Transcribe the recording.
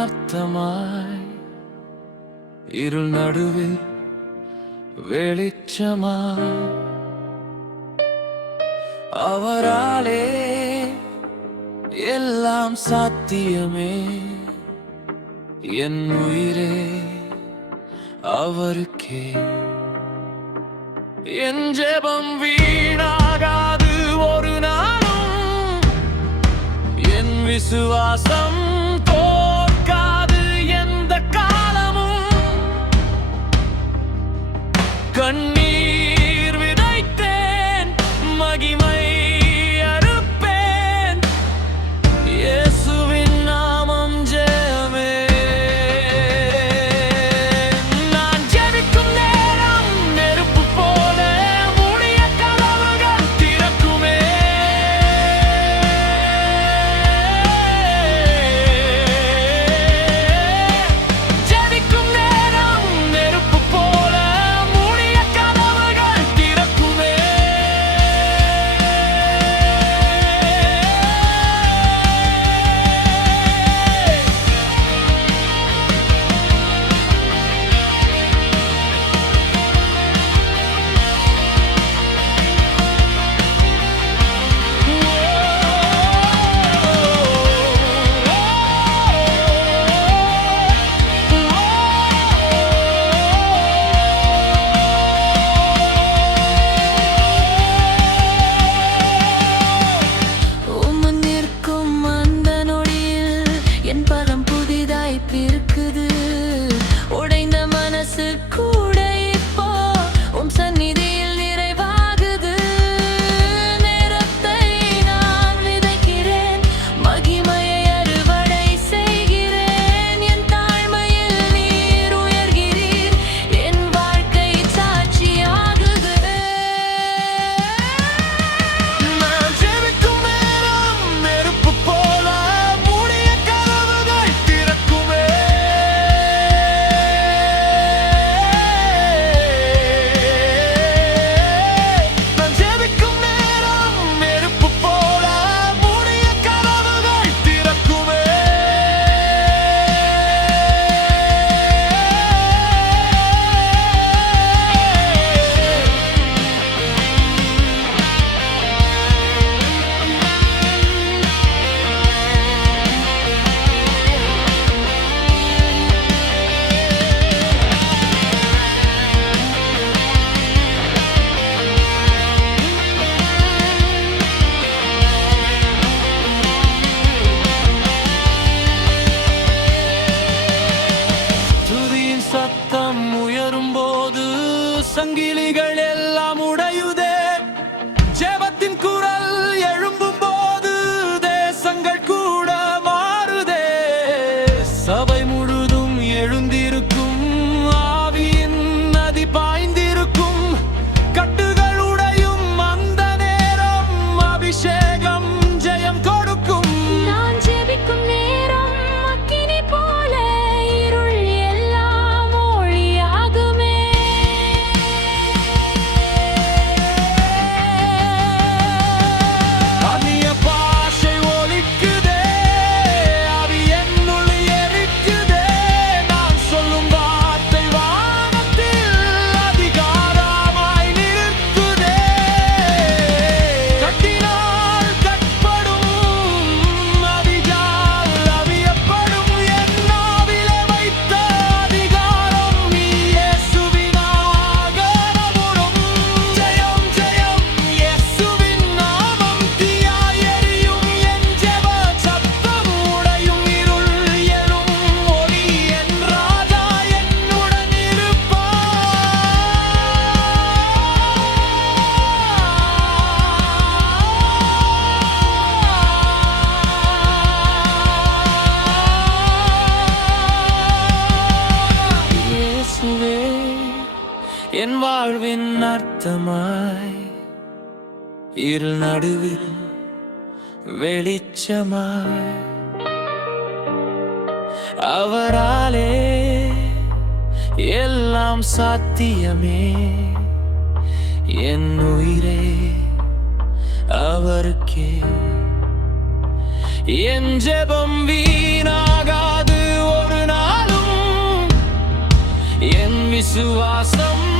அர்த்தமாய் இருள் நடுவில் வெளிச்சமாய் அவராலே எல்லாம் சாத்தியமே என் உயிரே அவருக்கே என் ஜெபம் வீணாகாது ஒரு நாளும் என் விசுவாசம் தோற்காது எந்த காலமும் கண்ணீர் விதைத்தேன் மகிமை அறுப்பேன் இயேசுவின் நாமம் ஜெயமே நான் ஜெபிக்கும் நேரம் நெருப்பு போல மூடிய கதவுகள் திறக்குமே ஜெபிக்கும் நேரம் நெருப்பு போல மூடிய கதவுகள் திறக்குமே உம்மன் நிற்கும் அந்த நொடியில் என் பலம் புதிதாய் பிறக்குது உடைந்த மனசு கூட இப்போ உம் சந்நிதியில் நிறைவாகுது நேரத்தை நான் விதைக்கிறேன் மகிமையை அறுவடை செய்கிறேன் என் தாழ்மையில் நீர் உயர்கிறீர் என் வாழ்க்கை சாட்சியாகுது நான் ஜெபிக்கும் நேரம் நெருப்பு போல மூடிய கதவுகள் திறக்குமே நான் ஜெபிக்கும் நேரம் நெருப்பு போல மூடிய கதவுகள் திறக்குமே துதியின் சத்தம் உயரும் போது சங்கிலிகள் எல்லாம் உடையுதே ஜெபத்தின் குரல் எழும்பும் போது தேசங்கள் கூட மாறுதே சபை முழுதும் எழுந்திருக்கும் ஆவியின் நதி பாய்ந்திருக்கும் கட்டுகள் உடையும் அந்த நேரம் அபிஷேகம் ஜெயம் கொடுக்கும் நான் ஜெபிக்கும் நேரம் அக்கினி போல இருள் எல்லாம் ஒளியாகுமே அந்நிய பாஷை ஒலிக்குதே ஆவி என்னுள் எரிக்குதே நான் சொல்லும் வார்த்தை வானத்தில் அதிகாரமாய் நிற்குதே கட்டினால் கட்படும் அவியால் அவியப்படும் என் நாவிலே வைத்த அதிகாரம் நீ இயேசுவினாக நம்பும் ஜெயம் ஜெயம் இயேசுவின் நாமம் தீயாய் எரியும் என் ஜெப சத்தம் உடையும் இருள் எழும் ஒளி என் ராஜா என்னுடன் இருப்பார் இயேசுவே என் வாழ்வின் அர்த்தமாய் இருள் நடுவில் வெளிச்சமாய் அவராலே எல்லாம் சாத்தியமே என் உயிரே அவருக்கே என் ஜெபம் வீணாகாது விசுவாசம்